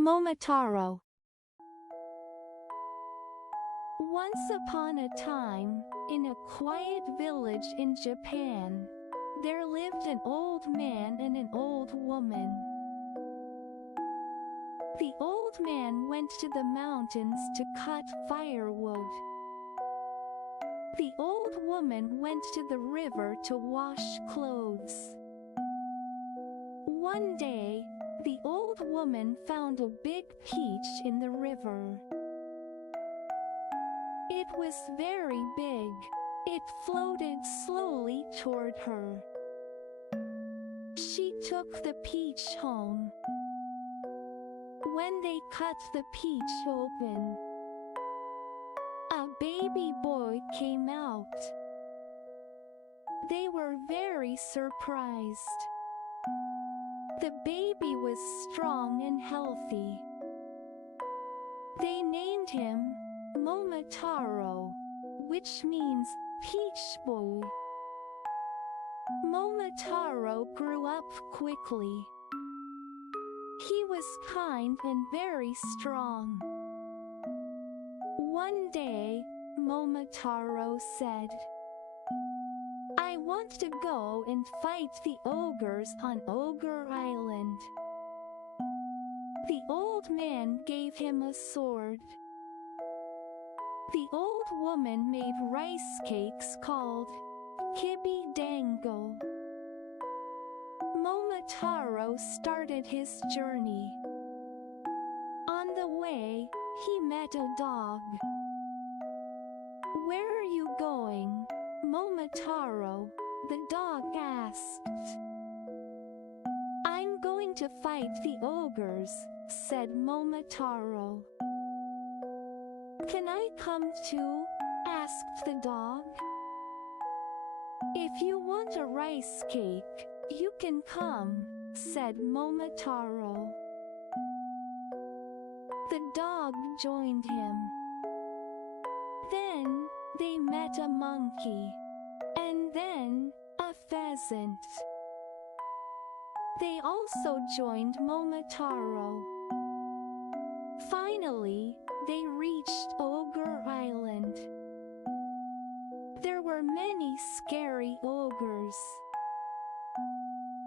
Momotaro. Once upon a time, in a quiet village in Japan, there lived an old man and an old woman. The old man went to the mountains to cut firewood. The old woman went to the river to wash clothes. One day, the old woman found a big peach in the river. It was very big. It floated slowly toward her. She took the peach home. When they cut the peach open, a baby boy came out. They were very surprised. The baby was strong and healthy. They named him Momotaro, which means peach boy. Momotaro grew up quickly. He was kind and very strong. One day, Momotaro said, "I want to go and fight the ogres on Ogre Island." The old man gave him a sword. The old woman made rice cakes called kibi dango. Momotaro started his journey. On the way, he met a dog. "Where are you going, Momotaro?" the dog asked. "I'm going to fight the ogres," said Momotaro. "Can I come too?" asked the dog. "If you want a rice cake, you can come," said Momotaro. The dog joined him. Then, they met a monkey. And then, a pheasant. They also joined Momotaro. Finally, they reached Ogre Island. There were many scary ogres.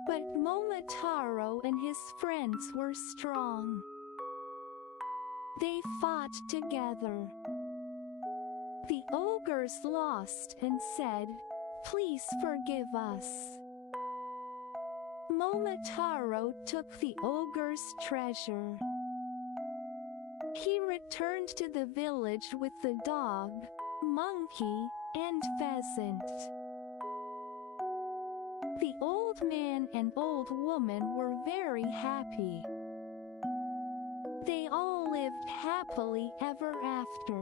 But Momotaro and his friends were strong. They fought together. The ogres lost and said, "Please forgive us." Momotaro took the ogre's treasure. He returned to the village with the dog, monkey, and pheasant. The old man and old woman were very happy. They all lived happily ever after.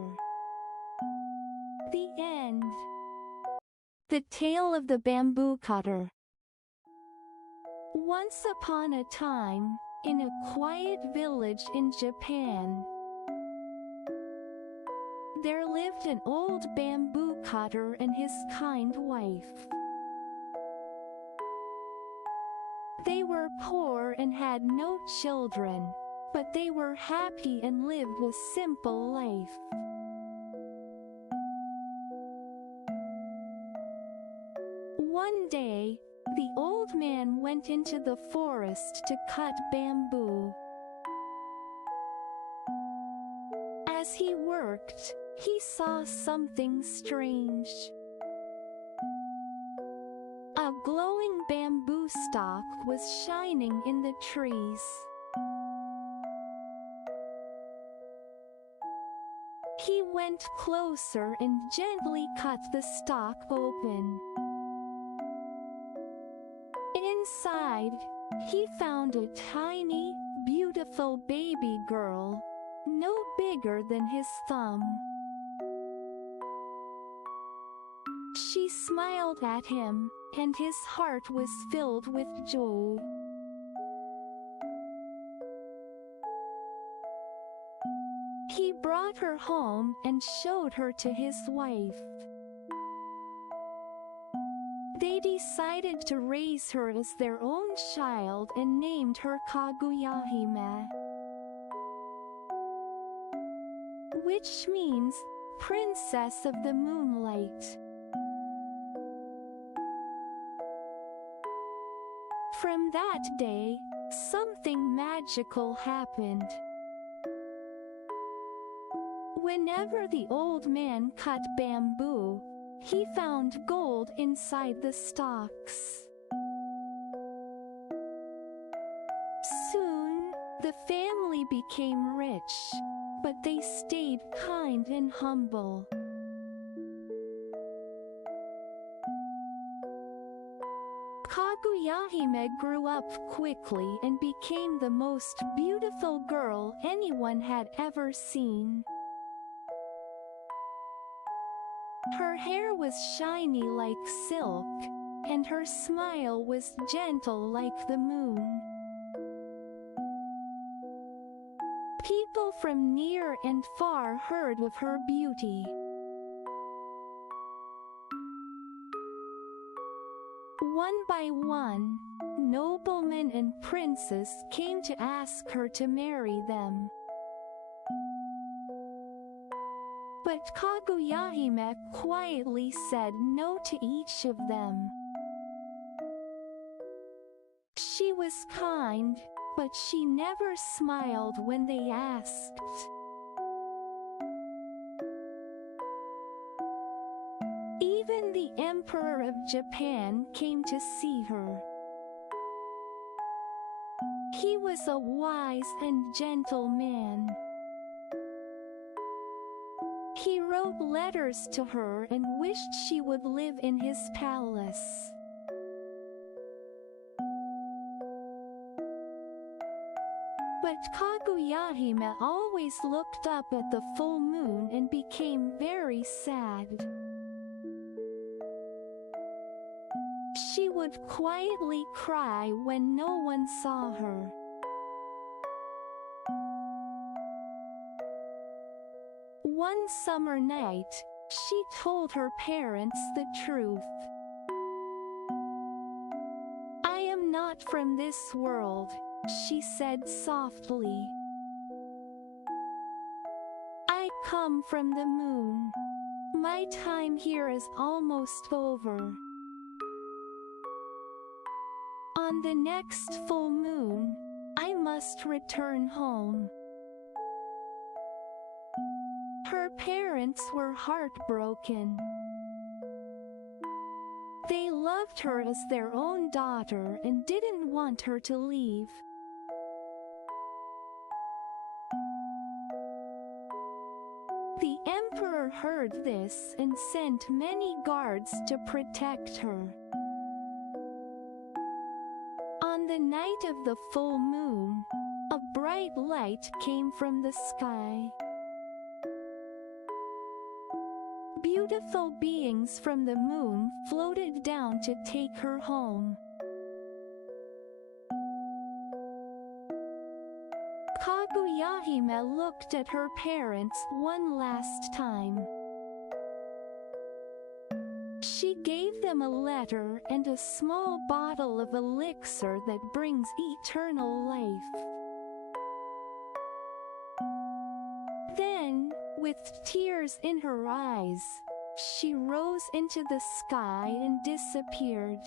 The end. The Tale of the Bamboo Cutter. Once upon a time, in a quiet village in Japan, there lived an old bamboo cutter and his kind wife. They were poor and had no children, but they were happy and lived a simple life. One day, the old man went into the forest to cut bamboo. As he worked, he saw something strange. A glowing bamboo stalk was shining in the trees. He went closer and gently cut the stalk open. Inside, he found a tiny, beautiful baby girl, no bigger than his thumb. She smiled at him, and his heart was filled with joy. He brought her home and showed her to his wife. They decided to raise her as their own child and named her Kaguya Hime. which means Princess of the Moonlight. From that day, something magical happened. Whenever the old man cut bamboo, he found gold inside the stalks. Soon, the family became rich, but they stayed kind and humble. Kaguyahime grew up quickly and became the most beautiful girl anyone had ever seen. Her hair was shiny like silk, and her smile was gentle like the moon. People from near and far heard of her beauty. One by one, noblemen and princes came to ask her to marry them. But Kaguyahime quietly said no to each of them. She was kind, but she never smiled when they asked. Even the Emperor of Japan came to see her. He was a wise and gentle man. He wrote letters to her and wished she would live in his palace. But Kaguyahime always looked up at the full moon and became very sad. She would quietly cry when no one saw her. One summer night, she told her parents the truth. "I am not from this world," she said softly. "I come from the moon. My time here is almost over. On the next full moon, I must return home." Her parents were heartbroken. They loved her as their own daughter and didn't want her to leave. The emperor heard this and sent many guards to protect her. On the night of the full moon, a bright light came from the sky. Beautiful beings from the moon floated down to take her home. Kaguyahime looked at her parents one last time. She gave them a letter and a small bottle of elixir that brings eternal life. Then, with tears in her eyes, she rose into the sky and disappeared.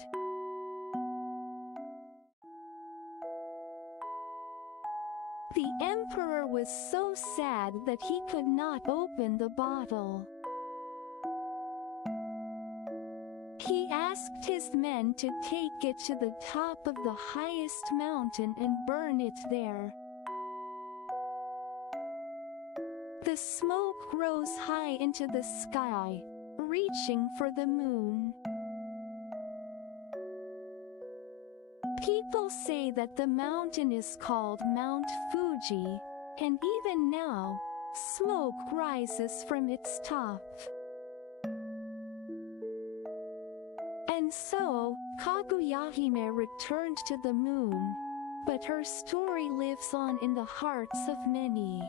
The emperor was so sad that he could not open the bottle. He asked his men to take it to the top of the highest mountain and burn it there. The smoke rose high into the sky, reaching for the moon. People say that the mountain is called Mount Fuji, and even now, smoke rises from its top. And so, Kaguyahime returned to the moon, but her story lives on in the hearts of many.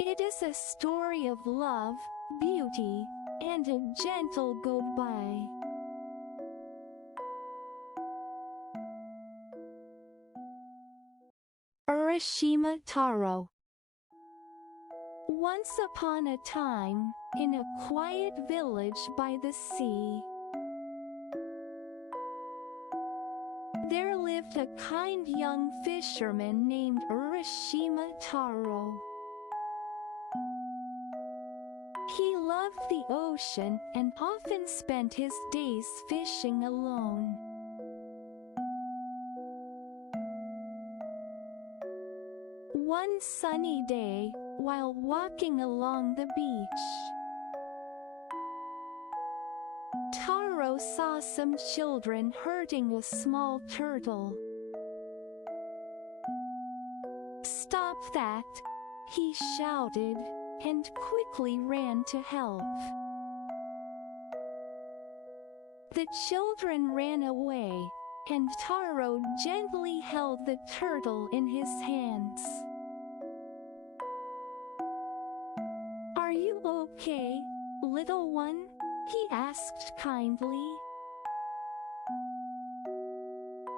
It is a story of love, beauty, and a gentle goodbye. Urashima Taro Once upon a time, in a quiet village by the sea, there lived a kind young fisherman named Urashima Taro. He loved the ocean and often spent his days fishing alone. One sunny day, while walking along the beach, Taro saw some children hurting a small turtle. "Stop that!" he shouted, and quickly ran to help. The children ran away, and Taro gently held the turtle in his hands. "Are you okay, little one?" he asked kindly.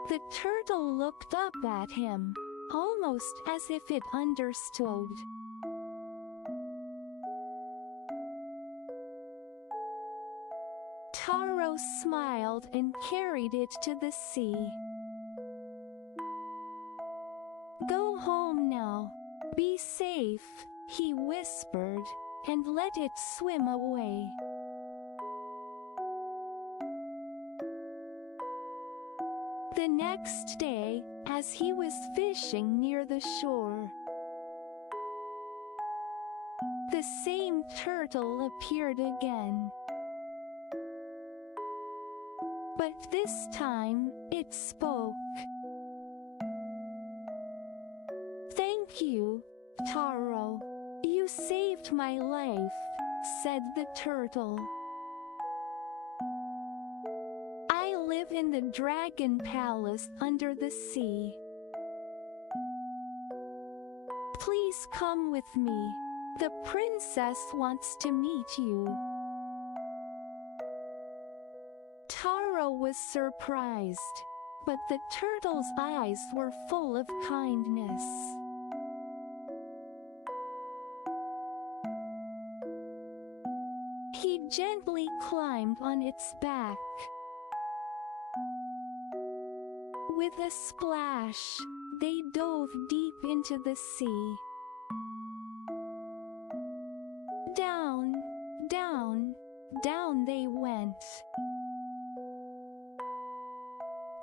The turtle looked up at him, almost as if it understood. Taro smiled and carried it to the sea. "Go home now. Be safe," he whispered, and let it swim away. The next day, as he was fishing near the shore, the same turtle appeared again. But this time, it spoke. "Thank you, Taro. You saved my life," said the turtle. "I live in the dragon palace under the sea. Please come with me. The princess wants to meet you." Taro was surprised, but the turtle's eyes were full of kindness. He gently climbed on its back. With a splash, they dove deep into the sea. Down, down, down they went,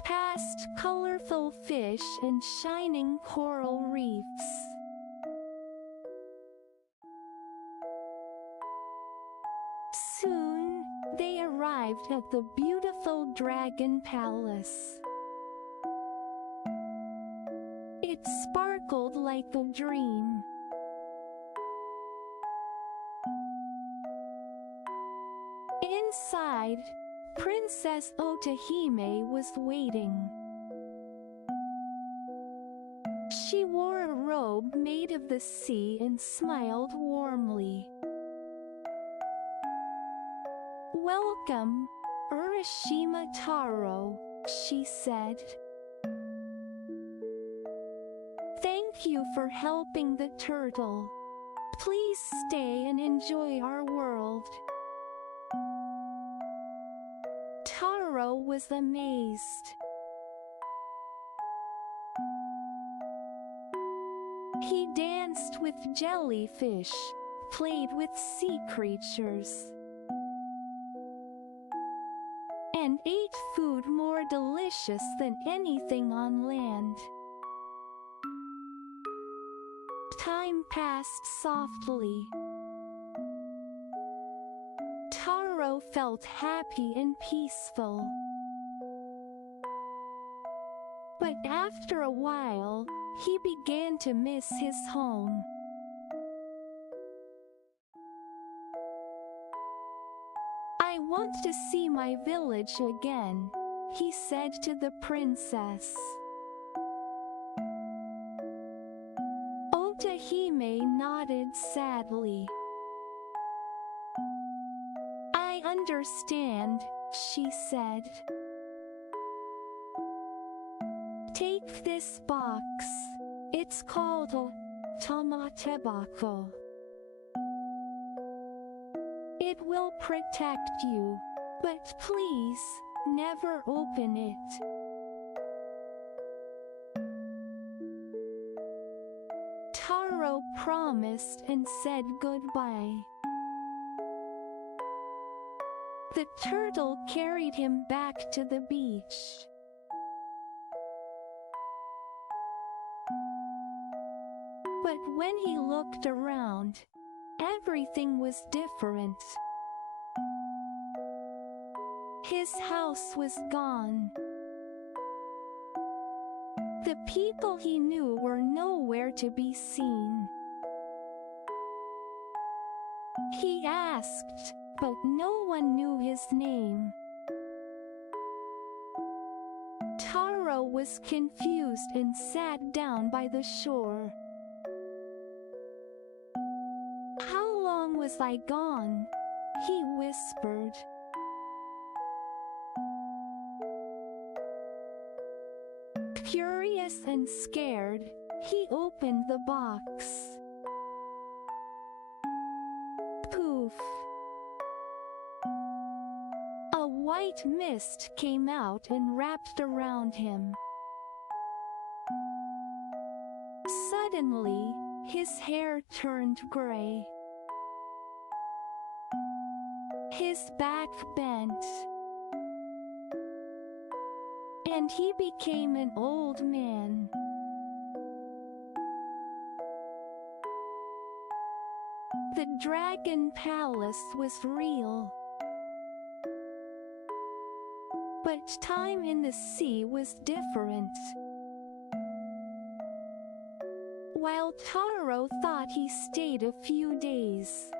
past colorful fish and shining coral reefs. Soon, they arrived at the beautiful dragon palace. It sparkled like a dream. Inside, Princess Otahime was waiting. She wore a robe made of the sea and smiled warmly. "Welcome, Urashima Taro," she said. "Thank you for helping the turtle. Please stay and enjoy our world." Taro was amazed. He danced with jellyfish, played with sea creatures, and ate food more delicious than anything on land. Time passed softly. Taro felt happy and peaceful. But after a while, he began to miss his home. "I want to see my village again," he said to the princess. Otahime nodded sadly. "I understand," she said. "Take this box. It's called a tamatebako. It will protect you, but please, never open it. Taro promised and said goodbye. The turtle carried him back to the beach. But when he looked around, everything was different. His house was gone. The people he knew were nowhere to be seen. He asked, but no one knew his name. Taro was confused and sat down by the shore. "How long was I gone?" he whispered. Curious and scared, he opened the box. Poof! A white mist came out and wrapped around him. Suddenly, his hair turned gray. His back bent. And he became an old man. The dragon palace was real. But time in the sea was different. While Taro thought he stayed a few days,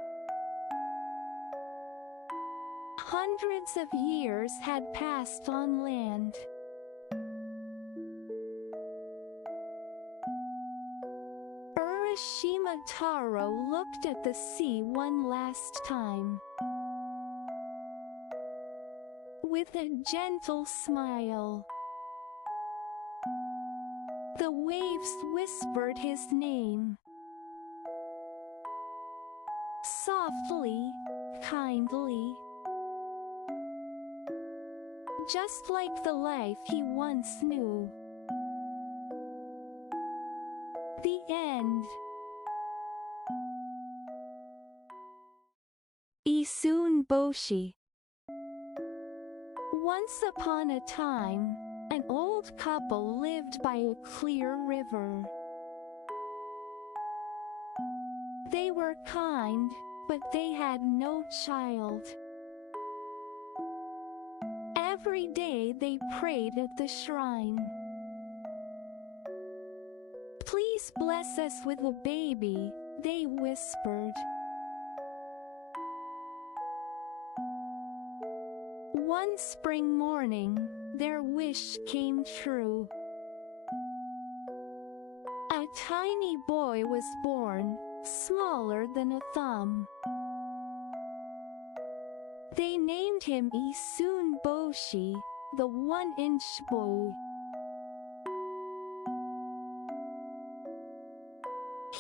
hundreds of years had passed on land. Urashima Taro looked at the sea one last time. With a gentle smile, the waves whispered his name. Softly, kindly. Just like the life he once knew. The end. Isun Boshi. Once upon a time, an old couple lived by a clear river. They were kind, but they had no child. Every day they prayed at the shrine. "Please bless us with a baby," they whispered. One spring morning, their wish came true. A tiny boy was born, smaller than a thumb. They named him Isun Boshi, the 1-inch boy.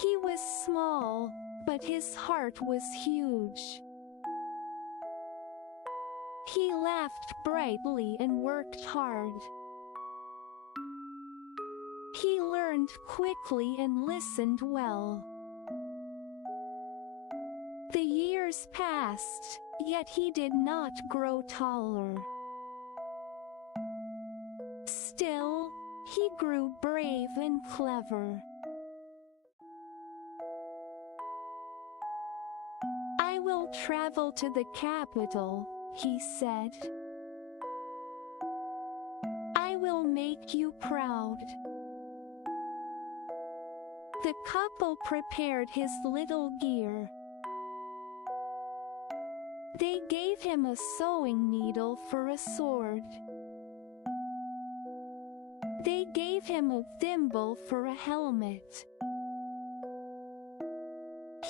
He was small, but his heart was huge. He laughed brightly and worked hard. He learned quickly and listened well. The years passed, yet he did not grow taller. Still, he grew brave and clever. "I will travel to the capital," he said. "I will make you proud." The couple prepared his little gear. They gave him a sewing needle for a sword. They gave him a thimble for a helmet.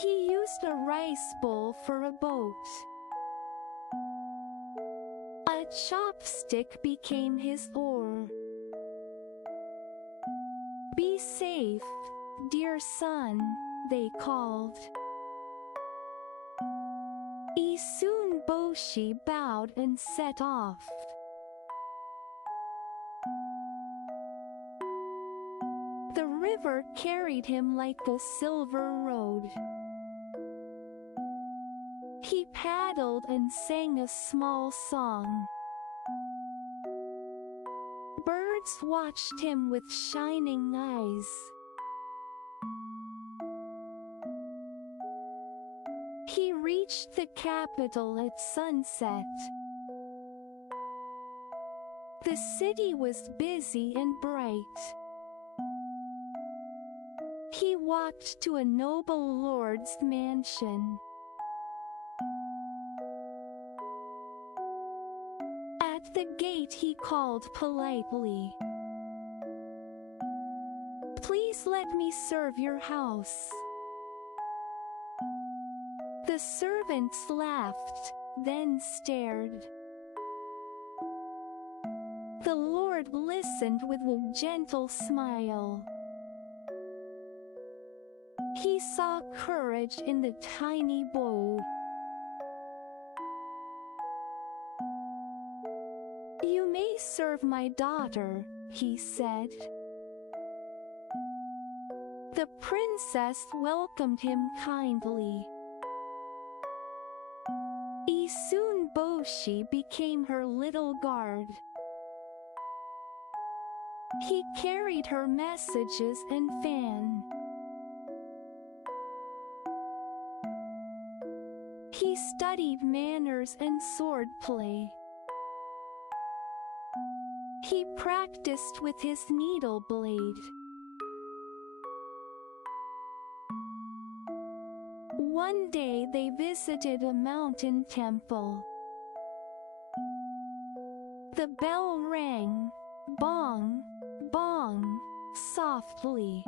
He used a rice bowl for a boat. A chopstick became his oar. "Be safe, dear son," they called. Isun Boshi bowed and set off. The river carried him like a silver road. He paddled and sang a small song. Birds watched him with shining eyes. He reached the capital at sunset. The city was busy and bright. He walked to a noble lord's mansion. At the gate he called politely, "Please let me serve your house." The servants laughed, then stared. The Lord listened with a gentle smile. He saw courage in the tiny boy. "You may serve my daughter," he said. The princess welcomed him kindly. Isun Boshi became her little guard. He carried her messages and fan. He studied manners and swordplay. He practiced with his needle blade. One day they visited a mountain temple. The bell rang, bong, bong, softly.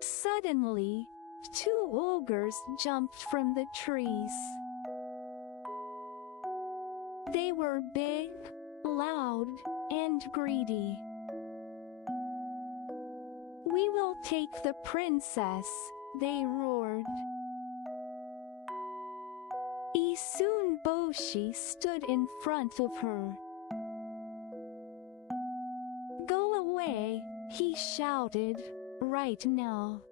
Suddenly, two ogres jumped from the trees. They were big, loud, and greedy. "We will take the princess," they roared. Isun Boshi stood in front of her. "Go away," he shouted, "right now."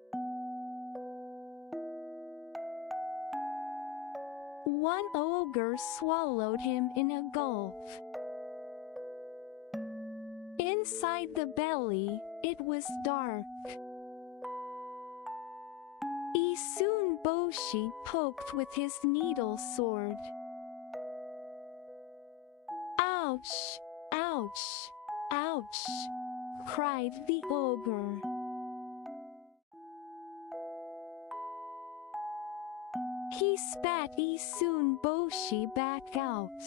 One ogre swallowed him in a gulp. Inside the belly, it was dark. Isun Boshi poked with his needle sword. "Ouch! Ouch! Ouch!" cried the ogre. He spat Isun Boshi back out.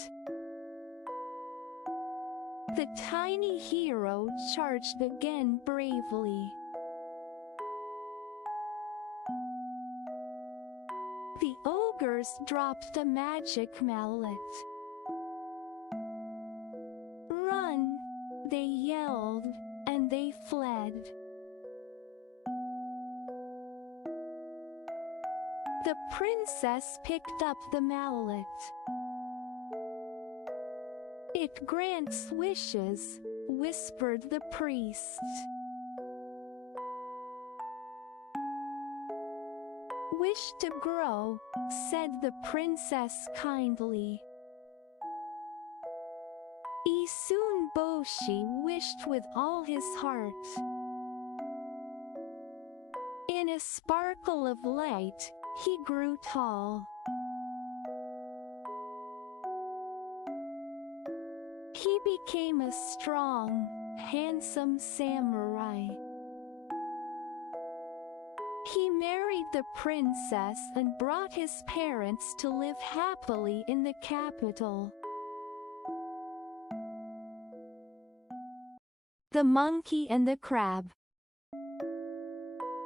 The tiny hero charged again bravely. The ogres dropped a magic mallet. "Run!" they yelled, and they fled. The princess picked up the mallet. "It grants wishes," whispered the priest. "Wish to grow," said the princess kindly. Isun Boshi wished with all his heart. In a sparkle of light, he grew tall. He became a strong, handsome samurai. He married the princess and brought his parents to live happily in the capital. The Monkey and the Crab.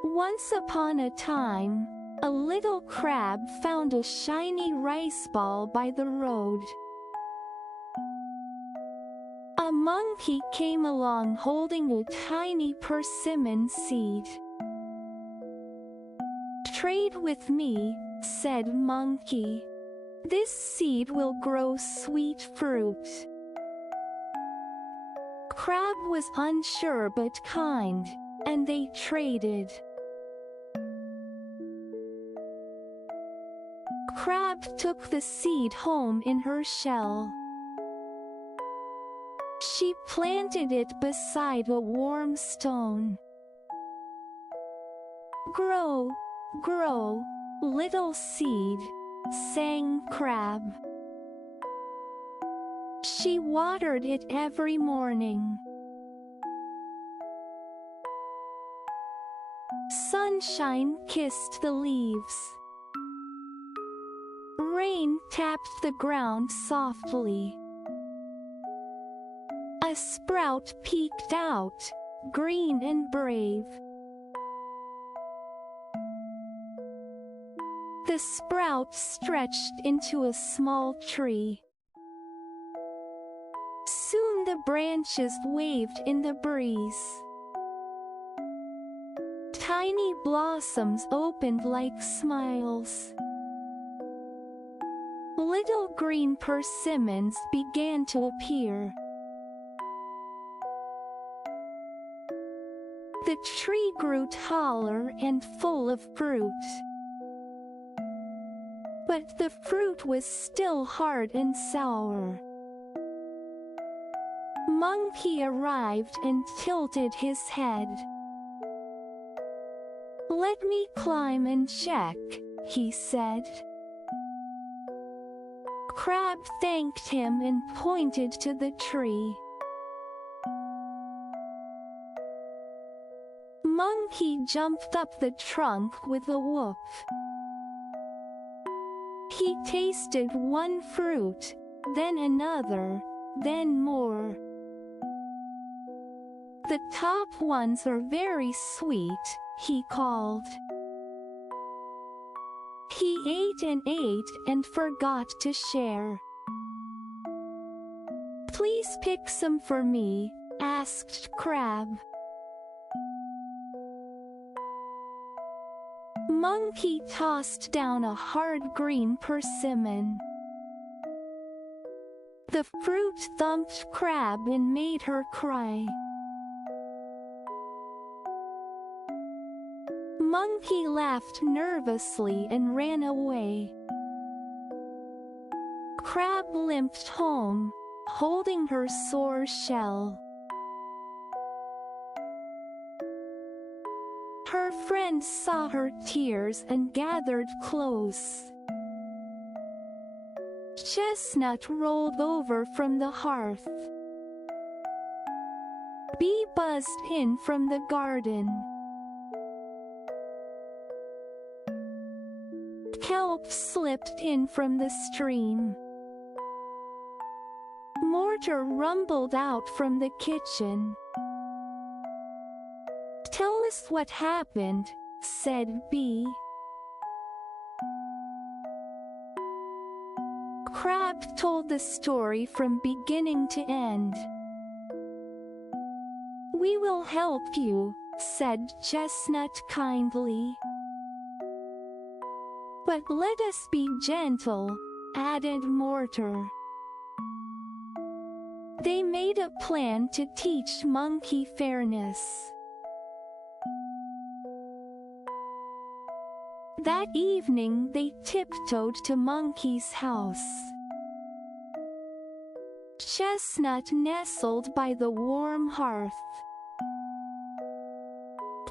Once upon a time, a little crab found a shiny rice ball by the road. A monkey came along holding a tiny persimmon seed. "Trade with me," said Monkey. "This seed will grow sweet fruit." Crab was unsure but kind, and they traded. Crab took the seed home in her shell. She planted it beside a warm stone. "Grow, grow, little seed," sang Crab. She watered it every morning. Sunshine kissed the leaves. Rain tapped the ground softly. A sprout peeked out, green and brave. The sprout stretched into a small tree. Soon the branches waved in the breeze. Tiny blossoms opened like smiles. Little green persimmons began to appear. The tree grew taller and full of fruit. But the fruit was still hard and sour. Monkey arrived and tilted his head. "Let me climb and check," he said. Crab thanked him and pointed to the tree. Monkey jumped up the trunk with a whoop. He tasted one fruit, then another, then more. "The top ones are very sweet," he called. He ate and forgot to share. "Please pick some for me," asked Crab. Monkey tossed down a hard green persimmon. The fruit thumped Crab and made her cry. Monkey laughed nervously and ran away. Crab limped home, holding her sore shell. Her friends saw her tears and gathered close. Chestnut rolled over from the hearth. Bee buzzed in from the garden. Kelp slipped in from the stream. Mortar rumbled out from the kitchen. "Tell us what happened," said Bee. Crab told the story from beginning to end. "We will help you," said Chestnut kindly. "But let us be gentle," added Mortar. They made a plan to teach Monkey fairness. That evening they tiptoed to Monkey's house. Chestnut nestled by the warm hearth.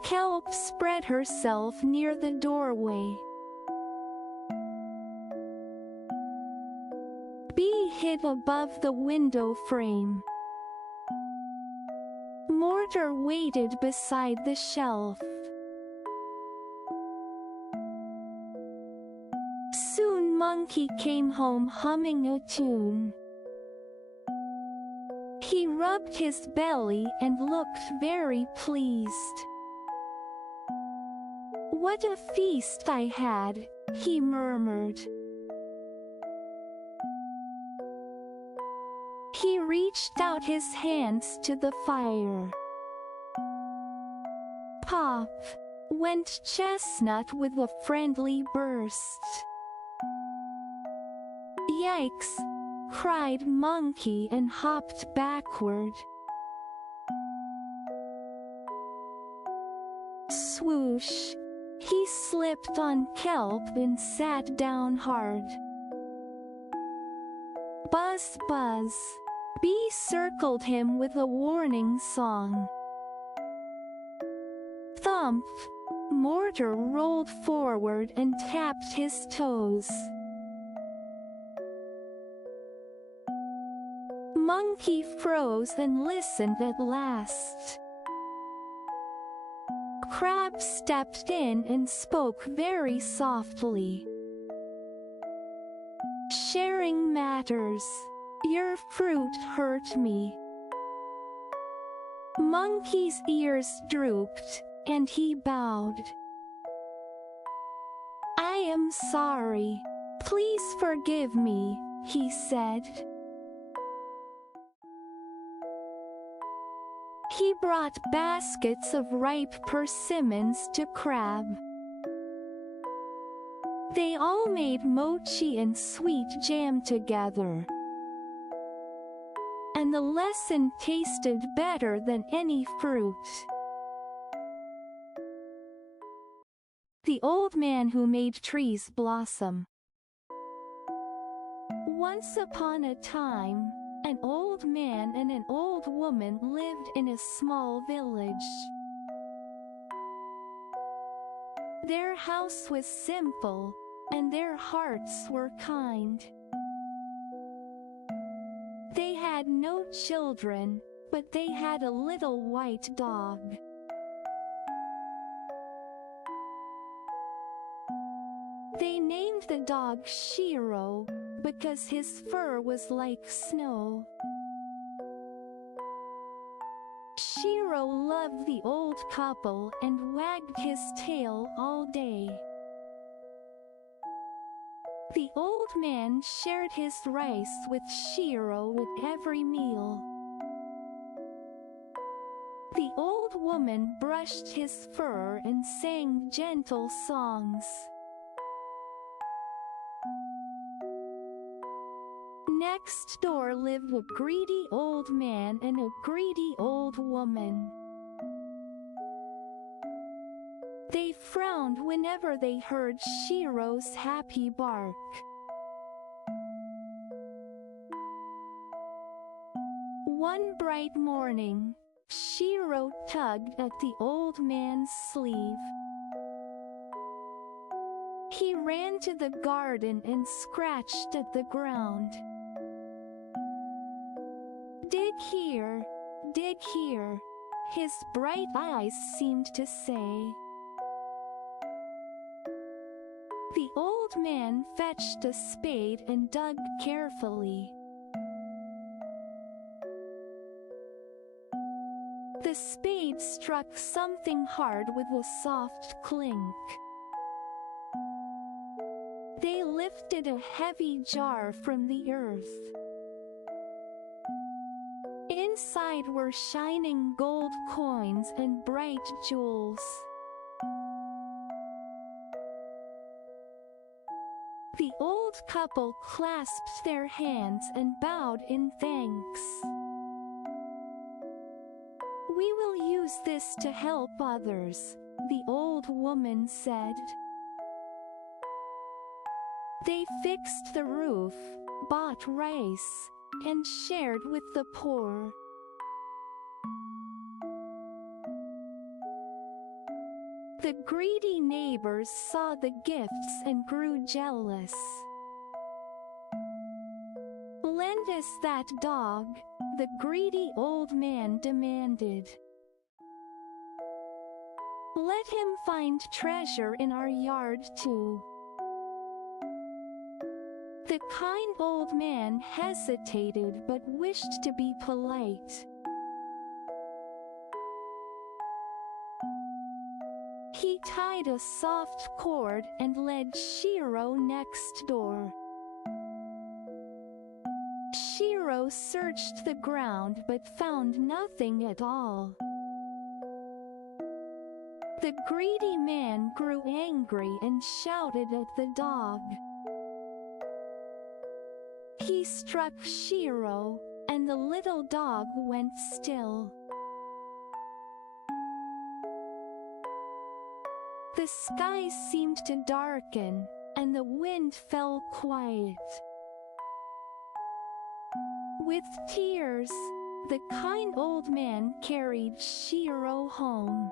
Kelp spread herself near the doorway. Bee hid above the window frame. Mortar waited beside the shelf. Soon Monkey came home humming a tune. He rubbed his belly and looked very pleased. "What a feast I had," he murmured. He reached out his hands to the fire. Pop! went chestnut with a friendly burst. Yikes! Cried Monkey and hopped backward. Swoosh! He slipped on kelp and sat down hard. Buzz buzz! Bee circled him with a warning song. Thump! Mortar rolled forward and tapped his toes. Monkey froze and listened at last. Crab stepped in and spoke very softly. Sharing matters. Your fruit hurt me. Monkey's ears drooped, and he bowed. I am sorry. Please forgive me, he said. He brought baskets of ripe persimmons to Crab. They all made mochi and sweet jam together. And the lesson tasted better than any fruit. The Old Man Who Made Trees Blossom. Once upon a time, an old man and an old woman lived in a small village. Their house was simple, and their hearts were kind. They had no children, but they had a little white dog. They named the dog Shiro, because his fur was like snow. Shiro loved the old couple and wagged his tail all day. The old man shared his rice with Shiro at every meal. The old woman brushed his fur and sang gentle songs. Next door lived a greedy old man and a greedy old woman. They frowned whenever they heard Shiro's happy bark. One bright morning, Shiro tugged at the old man's sleeve. He ran to the garden and scratched at the ground. Dig here, his bright eyes seemed to say. The old man fetched a spade and dug carefully. The spade struck something hard with a soft clink. They lifted a heavy jar from the earth. Inside were shining gold coins and bright jewels. The old couple clasped their hands and bowed in thanks. We will use this to help others, the old woman said. They fixed the roof, bought rice, and shared with the poor. The greedy neighbors saw the gifts and grew jealous. Lend us that dog, the greedy old man demanded. Let him find treasure in our yard too. The kind old man hesitated but wished to be polite. He tied a soft cord and led Shiro next door. Shiro searched the ground but found nothing at all. The greedy man grew angry and shouted at the dog. He struck Shiro, and the little dog went still. The sky seemed to darken, and the wind fell quiet. With tears, the kind old man carried Shiro home.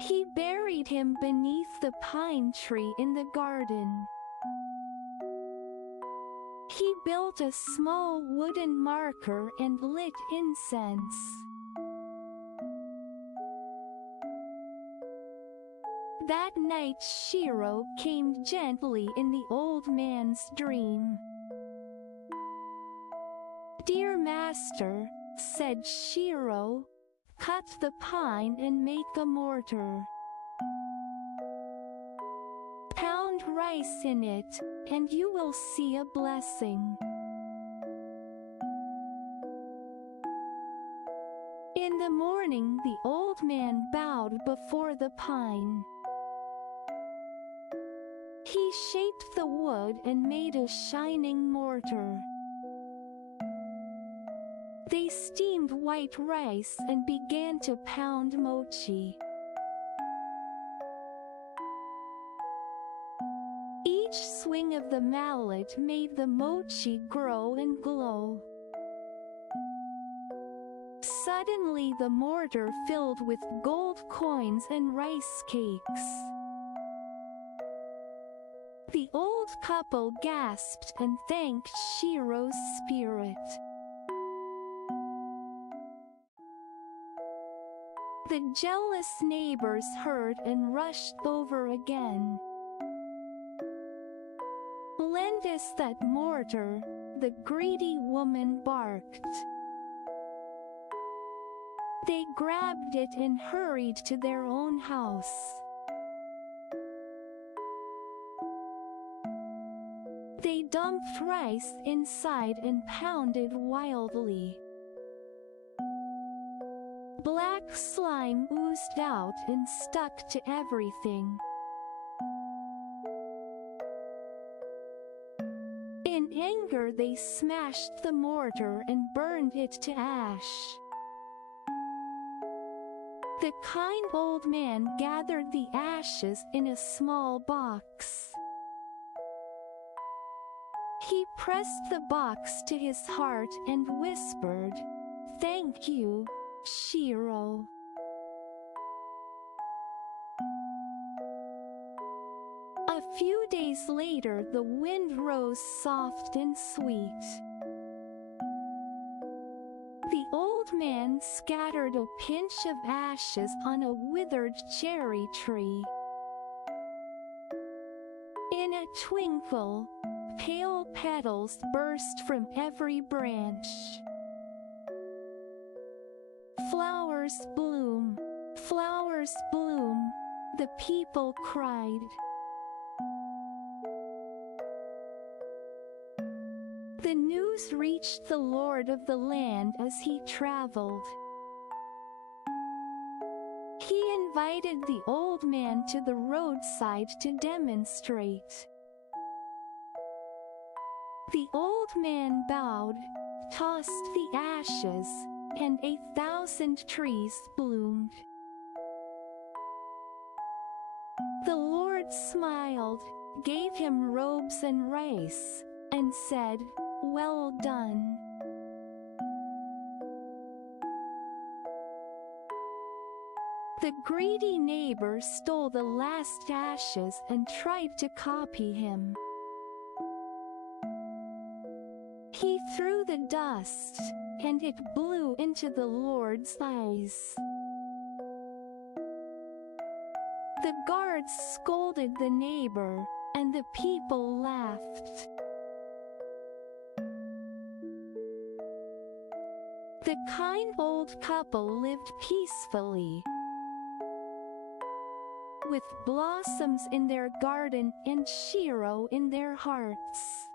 He buried him beneath the pine tree in the garden. He built a small wooden marker and lit incense. That night Shiro came gently in the old man's dream. "Dear master," said Shiro, "cut the pine and make a mortar. Pound rice in it, and you will see a blessing." In the morning the old man bowed before the pine. He shaped the wood and made a shining mortar. They steamed white rice and began to pound mochi. Each swing of the mallet made the mochi grow and glow. Suddenly the mortar filled with gold coins and rice cakes. The old couple gasped and thanked Shiro's spirit. The jealous neighbors heard and rushed over again. "Lend us that mortar," the greedy woman barked. They grabbed it and hurried to their own house. They dumped rice inside and pounded wildly. Black slime oozed out and stuck to everything. In anger they smashed the mortar and burned it to ash. The kind old man gathered the ashes in a small box. He pressed the box to his heart and whispered, "Thank you, Shiro." A few days later the wind rose soft and sweet. The old man scattered a pinch of ashes on a withered cherry tree. In a twinkle, pale petals burst from every branch. "Flowers bloom, flowers bloom," the people cried. The news reached the lord of the land as he traveled. He invited the old man to the roadside to demonstrate. The old man bowed, tossed the ashes, and 1,000 trees bloomed. The Lord smiled, gave him robes and rice, and said, "Well done." The greedy neighbor stole the last ashes and tried to copy him. He threw the dust, and it blew into the Lord's eyes. The guards scolded the neighbor, and the people laughed. The kind old couple lived peacefully, with blossoms in their garden and Shiro in their hearts.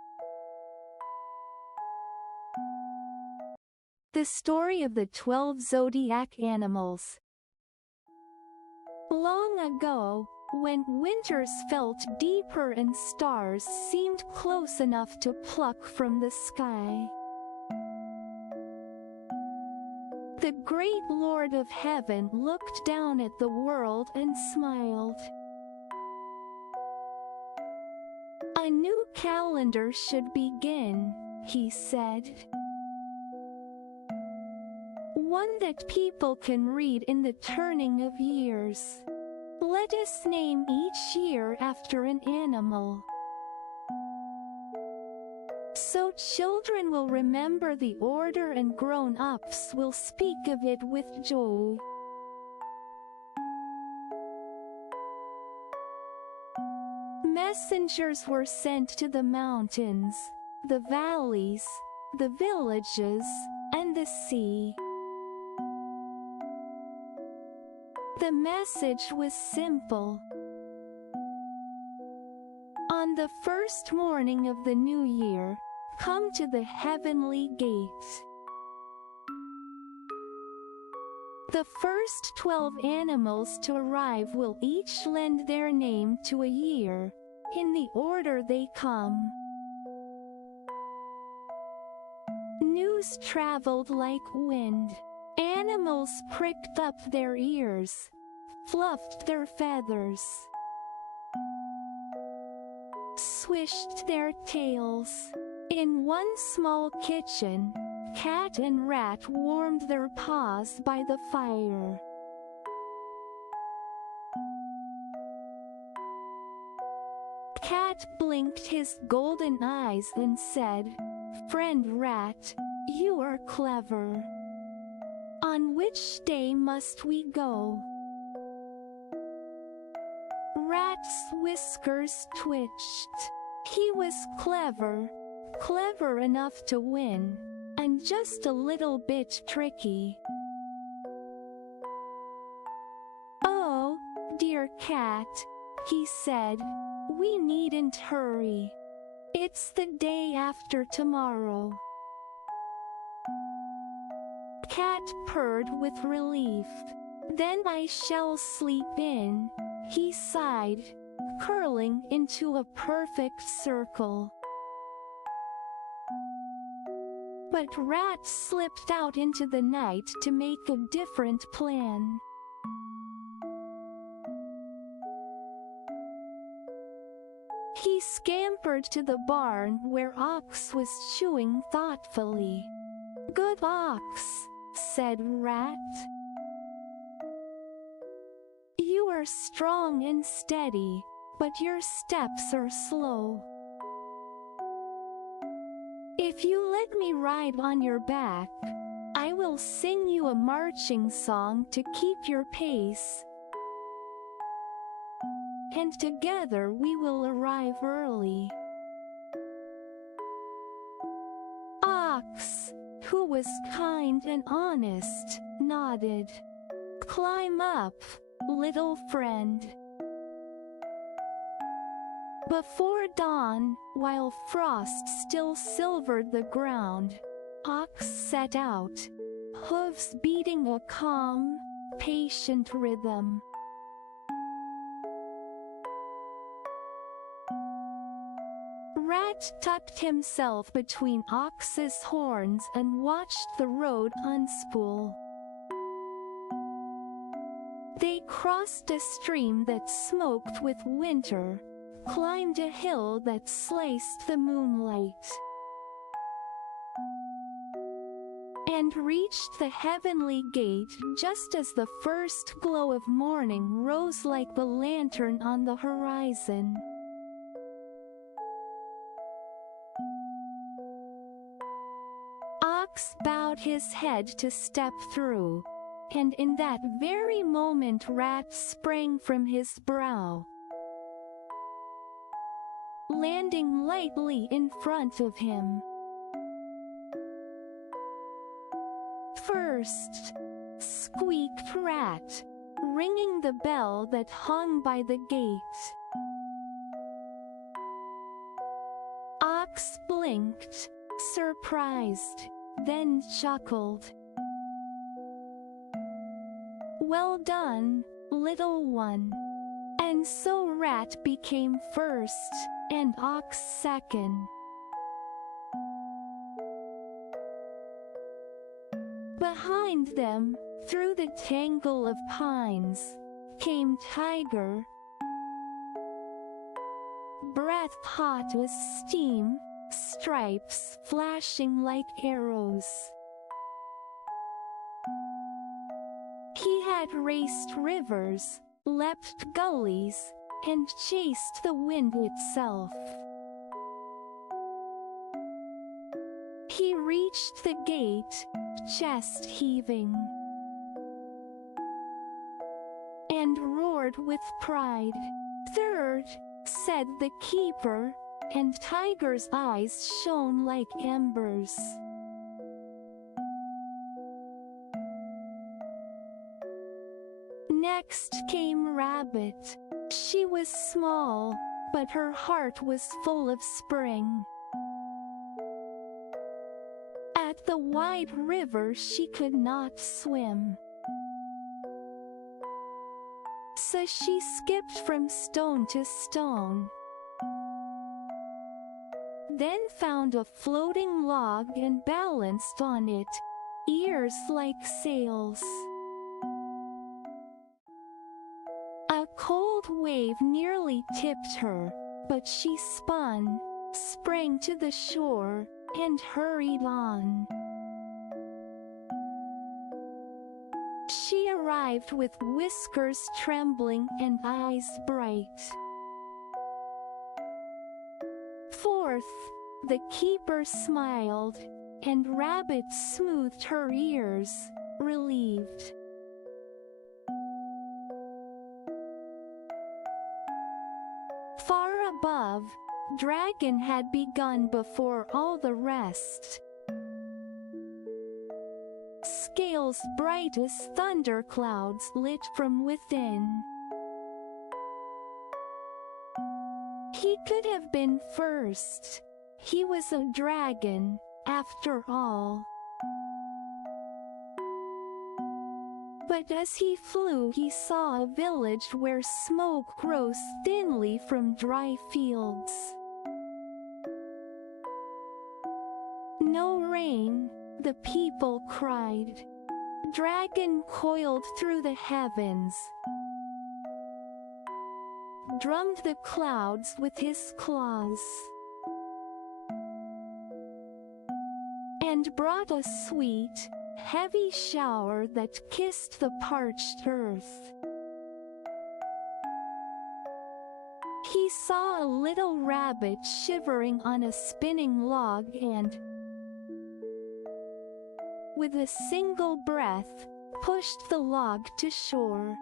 The story of the 12 zodiac animals. Long ago, when winters felt deeper and stars seemed close enough to pluck from the sky, the great Lord of Heaven looked down at the world and smiled. A new calendar should begin, he said. One that people can read in the turning of years. Let us name each year after an animal, so children will remember the order and grown-ups will speak of it with joy. Messengers were sent to the mountains, the valleys, the villages, and the sea. The message was simple. On the first morning of the new year, come to the heavenly gate. The first 12 animals to arrive will each lend their name to a year, in the order they come. News traveled like wind. Animals pricked up their ears, fluffed their feathers, swished their tails. In one small kitchen, cat and rat warmed their paws by the fire. Cat blinked his golden eyes and said, "Friend rat, you are clever. On which day must we go?" Rat's whiskers twitched. He was clever, clever enough to win, and just a little bit tricky. "Oh, dear cat," he said, "we needn't hurry. It's the day after tomorrow." Cat purred with relief. "Then I shall sleep in," he sighed, curling into a perfect circle. But Rat slipped out into the night to make a different plan. He scampered to the barn where Ox was chewing thoughtfully. "Good Ox," said Rat. "You are strong and steady, but your steps are slow. If you let me ride on your back, I will sing you a marching song to keep your pace, and together we will arrive early." Ox, who was kind and honest, nodded. "Climb up, little friend." Before dawn, while frost still silvered the ground, Ox set out, hooves beating a calm, patient rhythm. Rat tucked himself between Ox's horns and watched the road unspool. They crossed a stream that smoked with winter, climbed a hill that sliced the moonlight, and reached the heavenly gate just as the first glow of morning rose like the lantern on the horizon. Ox bowed his head to step through, and in that very moment Rat sprang from his brow, landing lightly in front of him. First, squeaked Rat, ringing the bell that hung by the gate. Ox blinked, surprised, then chuckled. "Well done, little one. And so rat became first, and ox second. Behind them, through the tangle of pines, came tiger, breath hot as steam, stripes flashing like arrows. He had raced rivers, leapt gullies, and chased the wind itself. He reached the gate, chest heaving, and roared with pride. Third, said the keeper, and Tiger's eyes shone like embers. Next came Rabbit. She was small, but her heart was full of spring. At the wide river she could not swim, so she skipped from stone to stone, then found a floating log and balanced on it, ears like sails. A cold wave nearly tipped her, but she spun, sprang to the shore, and hurried on. She arrived with whiskers trembling and eyes bright. Fourth, the keeper smiled, and Rabbit smoothed her ears, relieved. Far above, Dragon had begun before all the rest. Scales bright as thunderclouds lit from within. He could have been first. He was a dragon, after all. But as he flew he saw a village where smoke rose thinly from dry fields. No rain, the people cried. Dragon coiled through the heavens, drummed the clouds with his claws, and brought a sweet, heavy shower that kissed the parched earth. He saw a little rabbit shivering on a spinning log and, with a single breath, pushed the log to shore.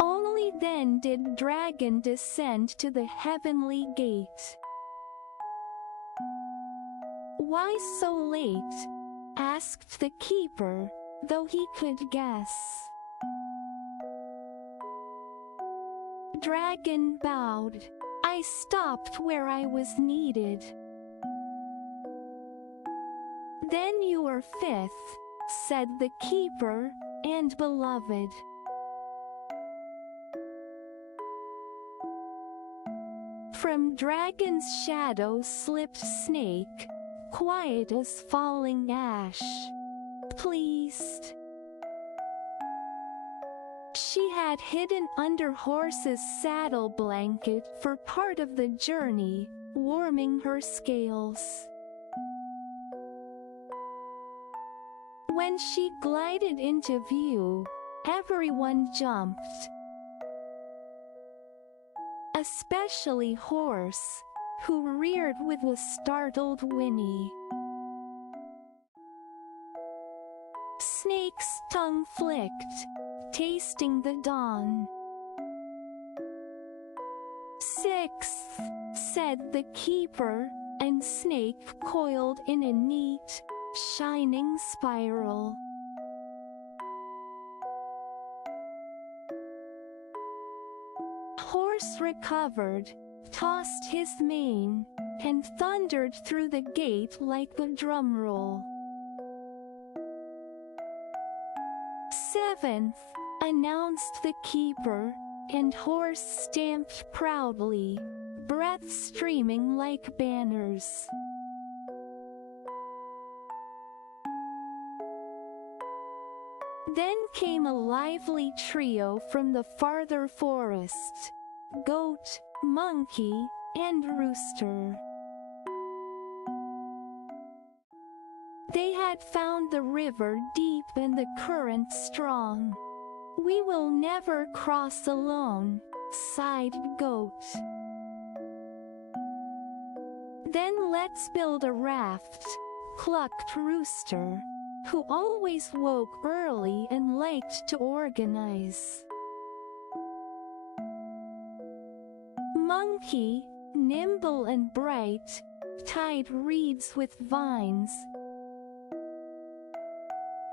Only then did Dragon descend to the heavenly gate. "Why so late?" asked the keeper, though he could guess. Dragon bowed. "I stopped where I was needed." "Then you are fifth," said the keeper, "and beloved." From Dragon's shadow slipped Snake, quiet as falling ash, pleased. She had hidden under Horse's saddle blanket for part of the journey, warming her scales. When she glided into view, everyone jumped, especially Horse, who reared with a startled whinny. Snake's tongue flicked, tasting the dawn. "Sixth," said the keeper, and Snake coiled in a neat, shining spiral. Horse recovered, tossed his mane, and thundered through the gate like a drum roll. Seventh, announced the keeper, and horse stamped proudly, breath streaming like banners. Then came a lively trio from the farther forest, goat, monkey, and rooster. They had found the river deep and the current strong. "We will never cross alone," sighed Goat. "Then let's build a raft," clucked Rooster, who always woke early and liked to organize. Monkey, nimble and bright, tied reeds with vines,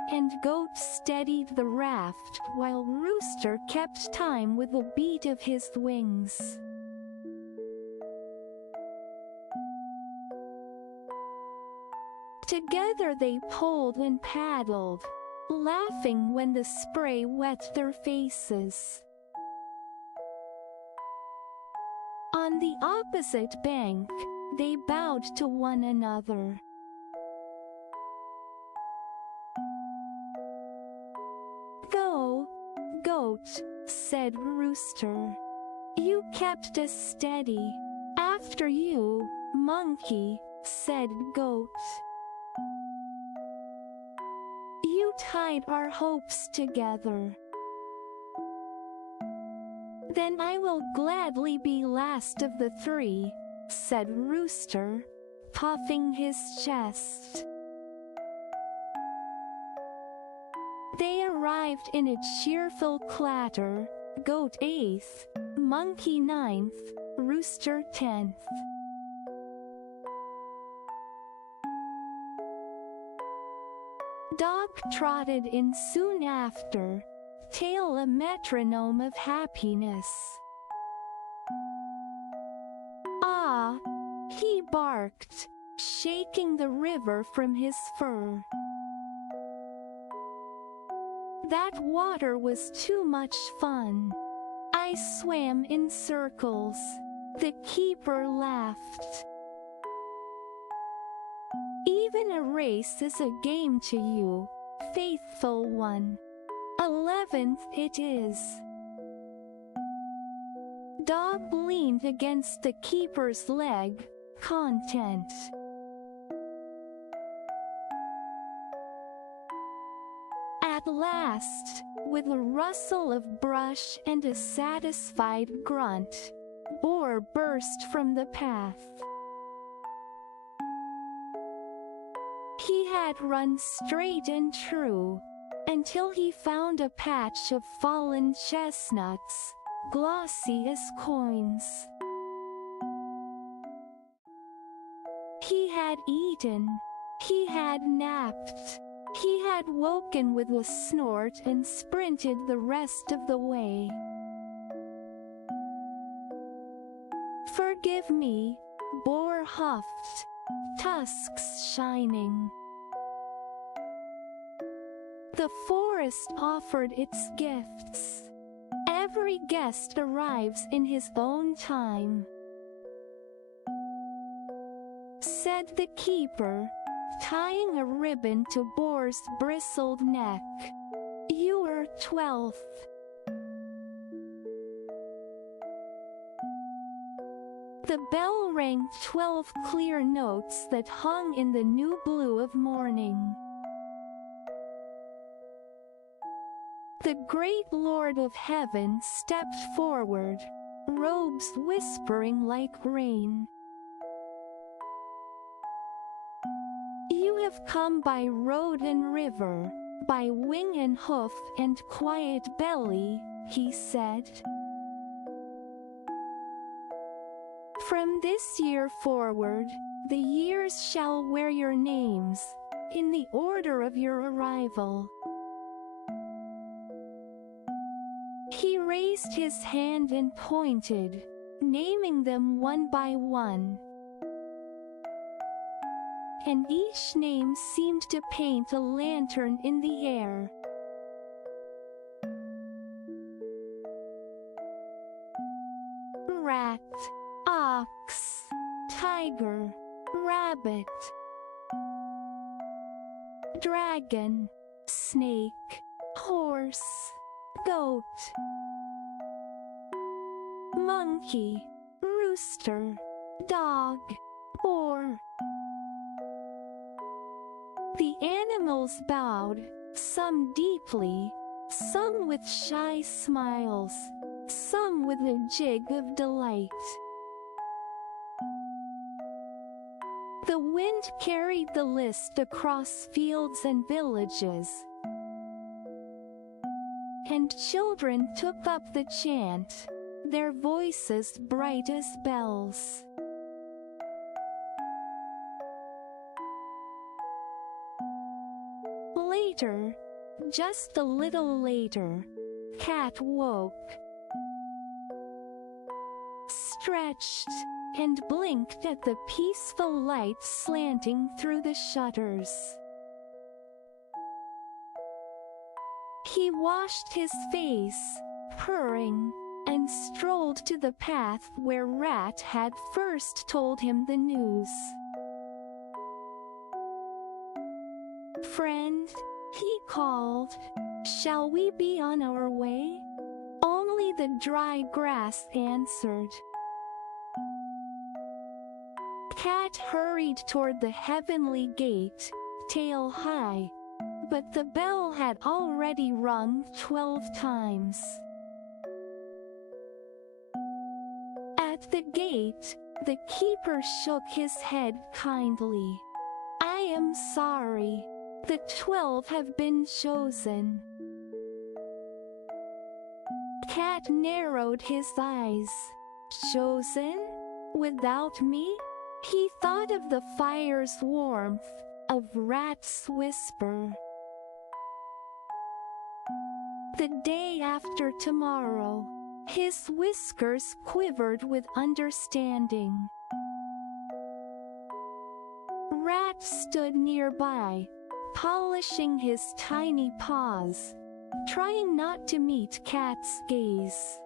and Goat steadied the raft while Rooster kept time with the beat of his wings. Together they pulled and paddled, laughing when the spray wet their faces. On the opposite bank, they bowed to one another. "Go, Goat," said Rooster. "You kept us steady." "After you, Monkey," said Goat. "You tied our hopes together." "Then I will gladly be last of the three," said Rooster, puffing his chest. They arrived in a cheerful clatter, Goat 8th, Monkey 9th, Rooster 10th. Dog trotted in soon after, tail a metronome of happiness. "Ah!" he barked, shaking the river from his fur. "That water was too much fun. I swam in circles." The keeper laughed. "Even a race is a game to you, faithful one. 11th it is." Dog leaned against the keeper's leg, content. At last, with a rustle of brush and a satisfied grunt, Boar burst from the path. He had run straight and true, until he found a patch of fallen chestnuts, glossy as coins. He had eaten, he had napped, he had woken with a snort and sprinted the rest of the way. "Forgive me," Boar huffed, tusks shining. The forest offered its gifts. Every guest arrives in his own time, said the keeper, tying a ribbon to Boar's bristled neck. "You were 12th. The bell rang 12 clear notes that hung in the new blue of morning. The great Lord of Heaven stepped forward, robes whispering like rain. "You have come by road and river, by wing and hoof and quiet belly," he said. "From this year forward, the years shall wear your names, in the order of your arrival." He raised his hand and pointed, naming them one by one. And each name seemed to paint a lantern in the air. cat, ox, tiger, rabbit, dragon, snake, horse, goat, monkey, rooster, dog, boar. The animals bowed, some deeply, some with shy smiles, some with a jig of delight. The wind carried the list across fields and villages, and children took up the chant, their voices bright as bells. Later, just a little later, Cat woke, stretched, and blinked at the peaceful light slanting through the shutters. He washed his face, purring, and strolled to the path where Rat had first told him the news. "Friend," he called, "shall we be on our way?" Only the dry grass answered. Cat hurried toward the heavenly gate, tail high, but the bell had already rung 12 times. At the gate, the keeper shook his head kindly. "I am sorry. The 12 have been chosen." Cat narrowed his eyes. "Chosen? Without me?" He thought of the fire's warmth, of Rat's whisper. "The day after tomorrow." His whiskers quivered with understanding. Rat stood nearby, polishing his tiny paws, trying not to meet Cat's gaze.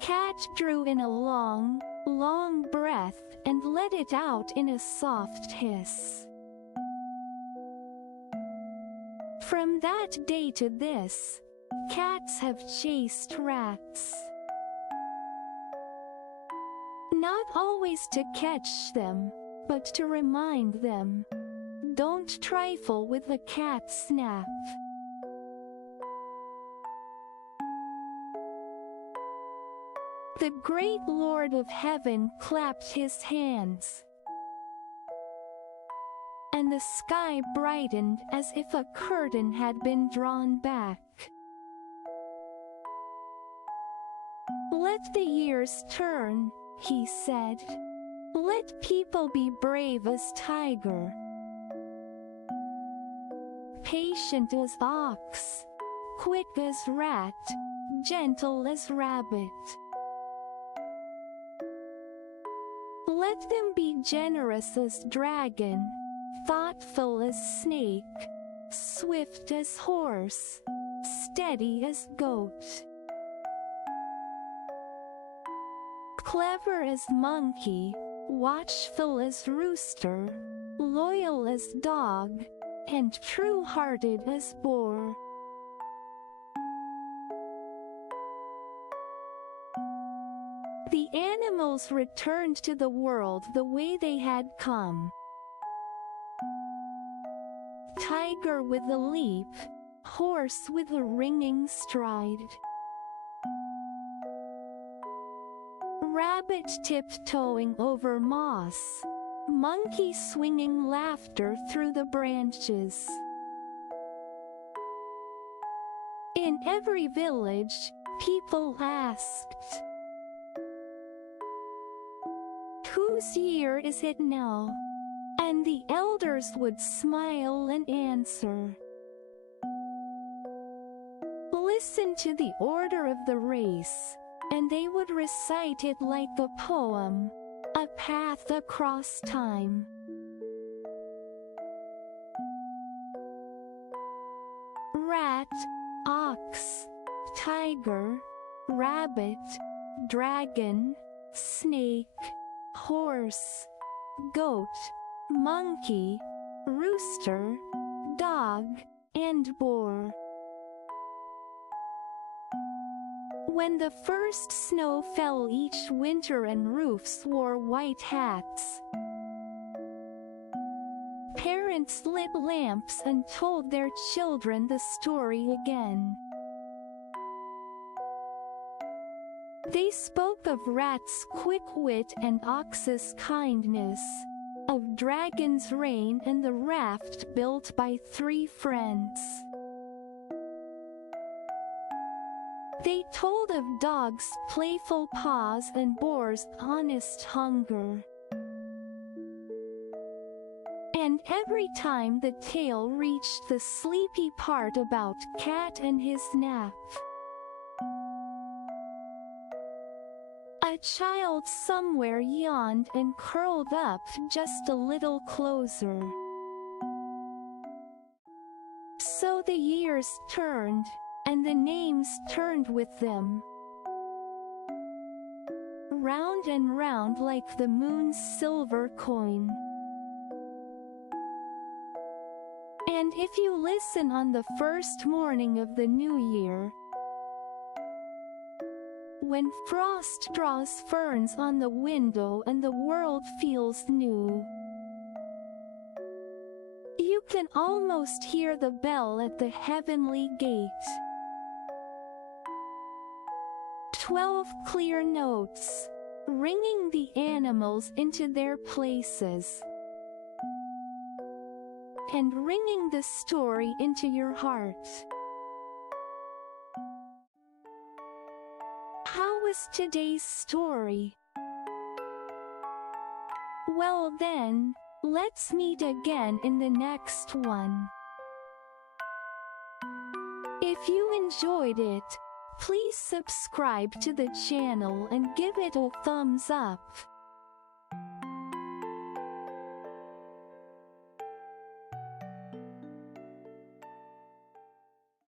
Cat drew in a long, long breath and let it out in a soft hiss. From that day to this, cats have chased rats. Not always to catch them, but to remind them, "Don't trifle with the cat's nap." The great Lord of Heaven clapped his hands, and the sky brightened as if a curtain had been drawn back. "Let the years turn," he said. "Let people be brave as tiger, patient as ox, quick as rat, gentle as rabbit. Let them be generous as dragon, thoughtful as snake, swift as horse, steady as goat, clever as monkey, watchful as rooster, loyal as dog, and true-hearted as boar." The animals returned to the world the way they had come. Tiger with a leap, horse with a ringing stride, rabbit tiptoeing over moss, monkey swinging laughter through the branches. In every village, people asked, "Whose year is it now?" And the elders would smile and answer, "Listen to the order of the race," and they would recite it like a poem, a path across time. Rat, ox, tiger, rabbit, dragon, snake, horse, goat, monkey, rooster, dog, and boar. When the first snow fell each winter and roofs wore white hats, parents lit lamps and told their children the story again. They spoke of rats' quick wit and oxes' kindness, of dragon's reign and the raft built by 3 friends. They told of dogs' playful paws and boars' honest hunger. And every time the tale reached the sleepy part about Cat and his nap, a child somewhere yawned and curled up just a little closer. So the years turned, and the names turned with them, round and round like the moon's silver coin. And if you listen on the first morning of the new year, when frost draws ferns on the window and the world feels new, you can almost hear the bell at the heavenly gate. 12 clear notes, ringing the animals into their places, and ringing the story into your heart. How was today's story? Well then, let's meet again in the next one. If you enjoyed it, please subscribe to the channel and give it a thumbs up.